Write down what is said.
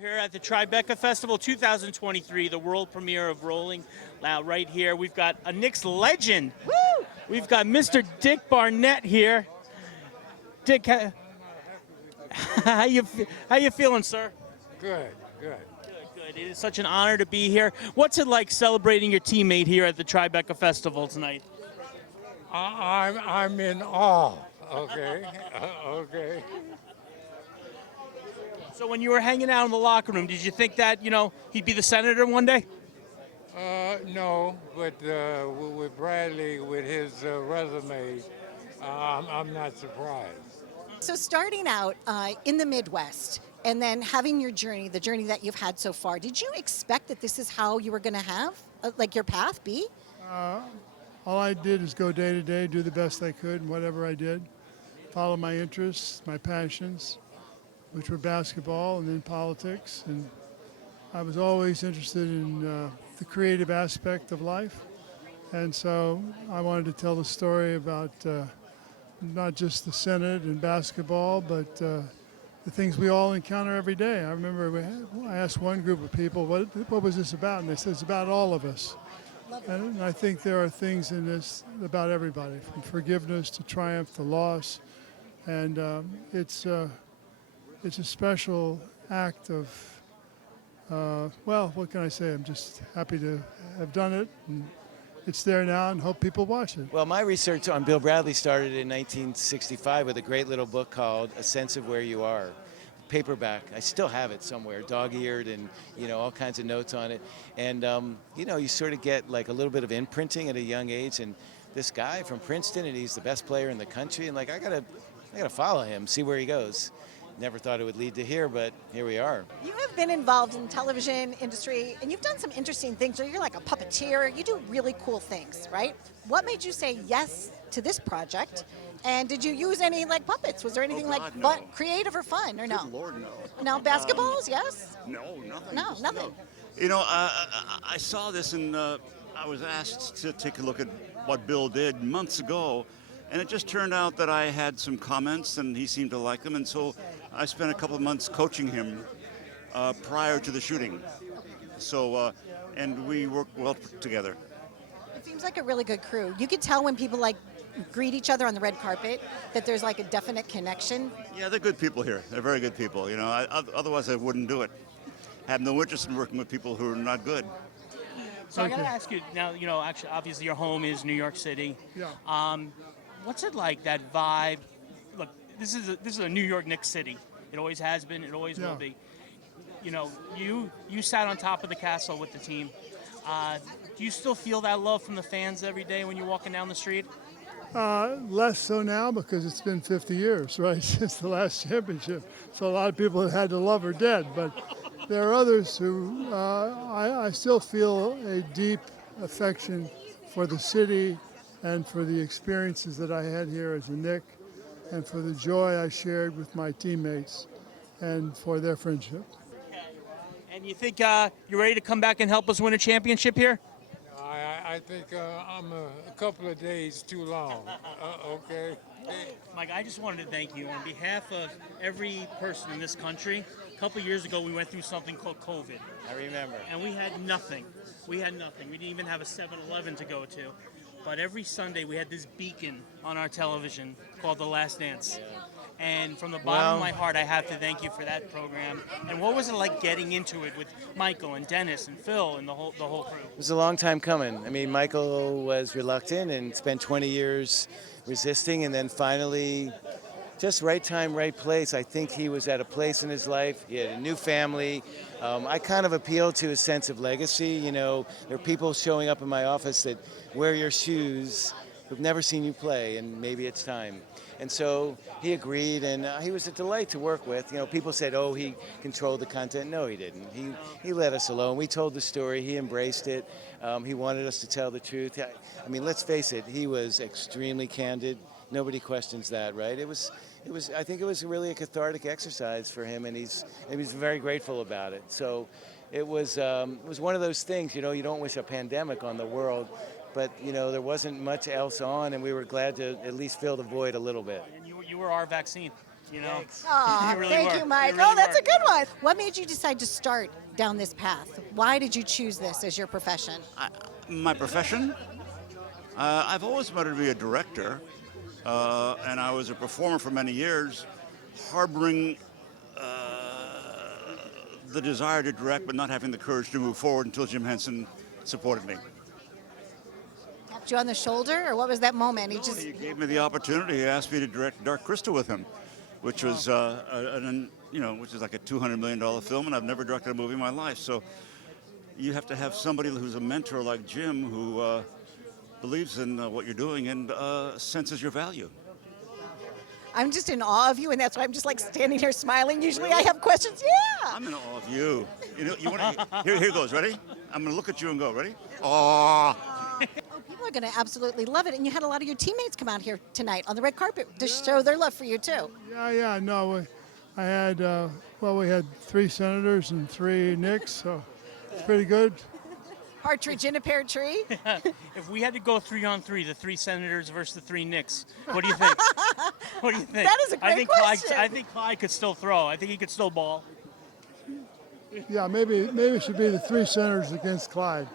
Here at the Tribeca Festival 2023, the world premiere of Rolling Loud right here. We've got a Knicks legend. Woo! We've got Mr. Dick Barnett here. Dick, how you feeling, sir? Good, good. Good. It is such an honor to be here. What's it like celebrating your teammate here at the Tribeca Festival tonight? I'm in awe. Okay, okay. So when you were hanging out in the locker room, did you think that, he'd be the senator one day? No, but with Bradley, with his resume, I'm not surprised. So starting out in the Midwest and then having your journey, the journey that you've had so far, did you expect that this is how you were going to have, your path be? All I did is go day to day, do the best I could in whatever I did, follow my interests, my passions, which were basketball and then politics. And I was always interested in the creative aspect of life. And so I wanted to tell the story about not just the Senate and basketball, but the things we all encounter every day. I remember I asked one group of people, what was this about? And they said, it's about all of us. And I think there are things in this about everybody, from forgiveness to triumph to loss. And it's a special act of, what can I say? I'm just happy to have done it. And it's there now and hope people watch it. Well, my research on Bill Bradley started in 1965 with a great little book called A Sense of Where You Are. Paperback. I still have it somewhere, dog-eared, and all kinds of notes on it. And you sort of get like a little bit of imprinting at a young age. And this guy from Princeton, and he's the best player in the country. And I gotta follow him, see where he goes. Never thought it would lead to here, but here we are. You have been involved in the television industry, and you've done some interesting things. So you're like a puppeteer. You do really cool things, right? What made you say yes to this project? And did you use any puppets? Was there anything no. creative or fun, or no? Good Lord, no. No basketballs? Yes. No, nothing. No, nothing. No. I saw this and I was asked to take a look at what Bill did months ago, and it just turned out that I had some comments and he seemed to like them, and so I spent a couple of months coaching him prior to the shooting. So, and we worked well together. It seems like a really good crew. You could tell when people greet each other on the red carpet that there's a definite connection. Yeah, they're good people here. They're very good people. Otherwise I wouldn't do it. Have no interest in working with people who are not good. So I got to ask you now, actually, obviously your home is New York City. Yeah. What's it like, that vibe? Look, this is a New York Knicks city. It always has been. It always will be. You sat on top of the castle with the team. Do you still feel that love from the fans every day when you're walking down the street? Less so now because it's been 50 years, right, since the last championship. So a lot of people that had to love are dead. But there are others who I still feel a deep affection for the city and for the experiences that I had here as a Knick and for the joy I shared with my teammates and for their friendship. And you think you're ready to come back and help us win a championship here? I think I'm a couple of days too long. Okay. Mike, I just wanted to thank you on behalf of every person in this country. A couple of years ago, we went through something called COVID. I remember. And we had nothing. We didn't even have a 7-Eleven to go to. But every Sunday, we had this beacon on our television called The Last Dance. Yeah. And from the bottom of my heart, I have to thank you for that program. And what was it like getting into it with Michael and Dennis and Phil and the whole crew? It was a long time coming. I mean, Michael was reluctant and spent 20 years resisting, and then finally, just right time, right place. I think he was at a place in his life. He had a new family. I kind of appealed to his sense of legacy. There are people showing up in my office that wear your shoes who've never seen you play, and maybe it's time. And so he agreed, and he was a delight to work with. People said, oh, he controlled the content. No, he didn't. He let us alone. We told the story. He embraced it. He wanted us to tell the truth. I mean, let's face it, he was extremely candid. Nobody questions that, right? I think it was really a cathartic exercise for him, and he was very grateful about it. So it was one of those things, you don't wish a pandemic on the world, but there wasn't much else on, and we were glad to at least fill the void a little bit. And you were our vaccine. You know, Aw, You really thank were. you, Mike. You really Oh, that's were. a good one. What made you decide to start down this path? Why did you choose this as your profession? My profession? I've always wanted to be a director, and I was a performer for many years, harboring the desire to direct, but not having the courage to move forward until Jim Henson supported me. Tapped you on the shoulder, or what was that moment? He gave me the opportunity. He asked me to direct Dark Crystal with him, which was, which is like a $200 million film, and I've never directed a movie in my life. So you have to have somebody who's a mentor like Jim who believes in what you're doing and senses your value. I'm just in awe of you, and that's why I'm just like standing here smiling. Usually I have questions. Yeah. I'm in awe of you. You want to? Here goes. Ready? I'm going to look at you and go. Ready? Aw. People are going to absolutely love it. And you had a lot of your teammates come out here tonight on the red carpet to show their love for you, too. Yeah. No, I had, we had 3 senators and 3 Knicks, so it's pretty good. Partridge in a pear tree. If we had to go 3-on-3, the 3 Senators versus the 3 Knicks, what do you think? What do you think? That is a great question. I think Clyde could still throw. I think he could still ball. Yeah, maybe it should be the 3 senators against Clyde.